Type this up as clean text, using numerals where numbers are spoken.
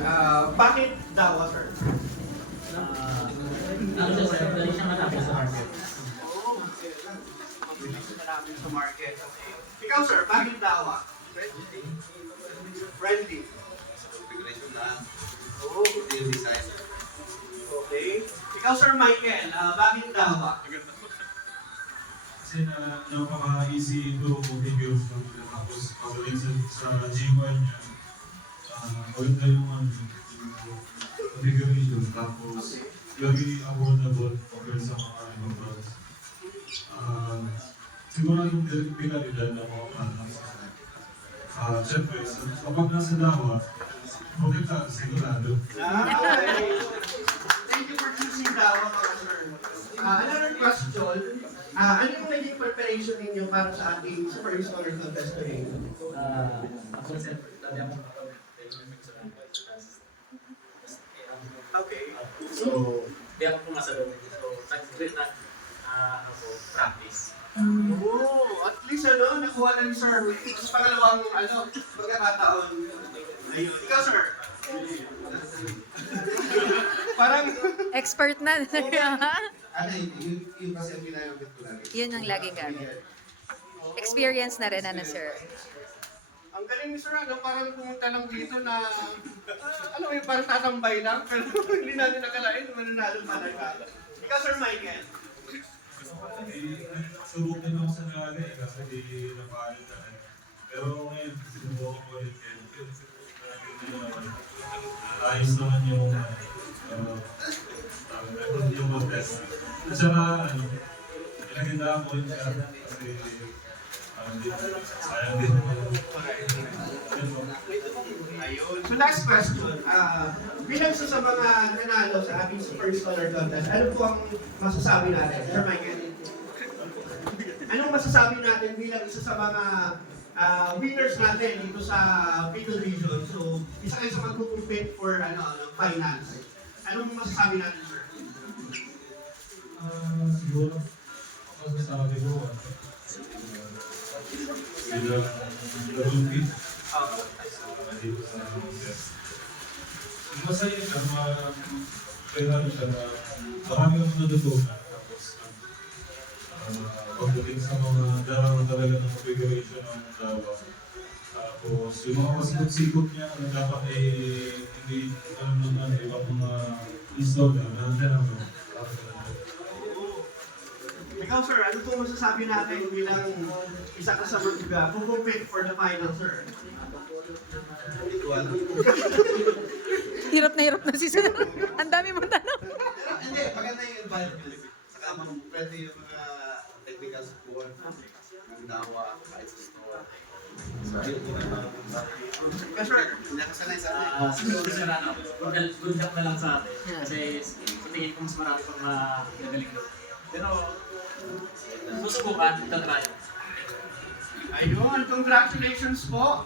question. Bakit Dawa, sir? Ang sir, dahil siya malapit sa market. Oh, mabilis na namin sa market. Okay. Ikaw, sir, bakit Dawa? Friendly. Configuration lang. Oh, Yung design. okay. Ikaw, Sir Michael, bakit Dawa? Kasi napaka-easy ito configure tapos pagaling sa G1 niya. Maganda yung configuration tapos very affordable compared sa mga ibang products. Siguro yung pinalidad ng mga products. Siyempre, kapag nasa Dawa, protektado, sigurado. Okay. Thank you for choosing Dawa, mga sir. Another question. Ano yung naging preparation ninyo para sa ating Super Installer Contest today? Ako sir, dati ako Okay. So, di ako pumasalo. So, nag-split na ako practice. Oh, at least nakuha na ni Sir. Mas pangalawang pagkakataon. Ayun. Ikaw, sir. Parang, Expert na. Ano yung kasi ang ginagamit ko lagi. Yun ang laging gamit. Experience na rin, sir. ang galing ni Sir, parang pumunta lang dito na, yung parang tatambay lang, pero hindi natin nakalain, mananalo talaga. Ikaw, Sir Michael. Subukan ako sa naga kasi di napaalit na rin. Pero ngayon, sinubukan ko ulit yan. Ayos naman yung yung contest. At saka, pinagandaan ko rin siya kasi sayang din. Ayun. So last question, bilang sa mga nanalo sa ating Super Scholar Contest, ano po ang masasabi natin? Sir Michael, anong masasabi natin bilang isa sa mga winners natin dito sa Bicol Region? So, isa kayo sa mag-compete for finals. Anong masasabi natin, sir? Siguro, ako sasabi ko, bilang nag-compete dito sa contest. Masaya siya, kailangan siya na marami kang natutunan. Tapos, pagdating sa mga darang talaga ng configuration ng Dawa. Tapos, yung mga masikot-sikot niya na dapat hindi alam naman ibang mga install na nandiyan ako. Ikaw, sir, ano po masasabi natin bilang isa ka sa mag-compete for the final, sir? Hindi ko alam. Hirap na si sir. Ang dami mong tanong. Hindi, maganda yung environment. Saka pwede yung mga technical support ng Dawa, kahit sa store. So, ayun yung Yes, sir. hindi ako sanay sa Siguro sir, good luck na lang sa atin. Kasi sa tingin ko mas marami pang nagaling doon. Pero, susubukan, itatry. Ayun, congratulations po.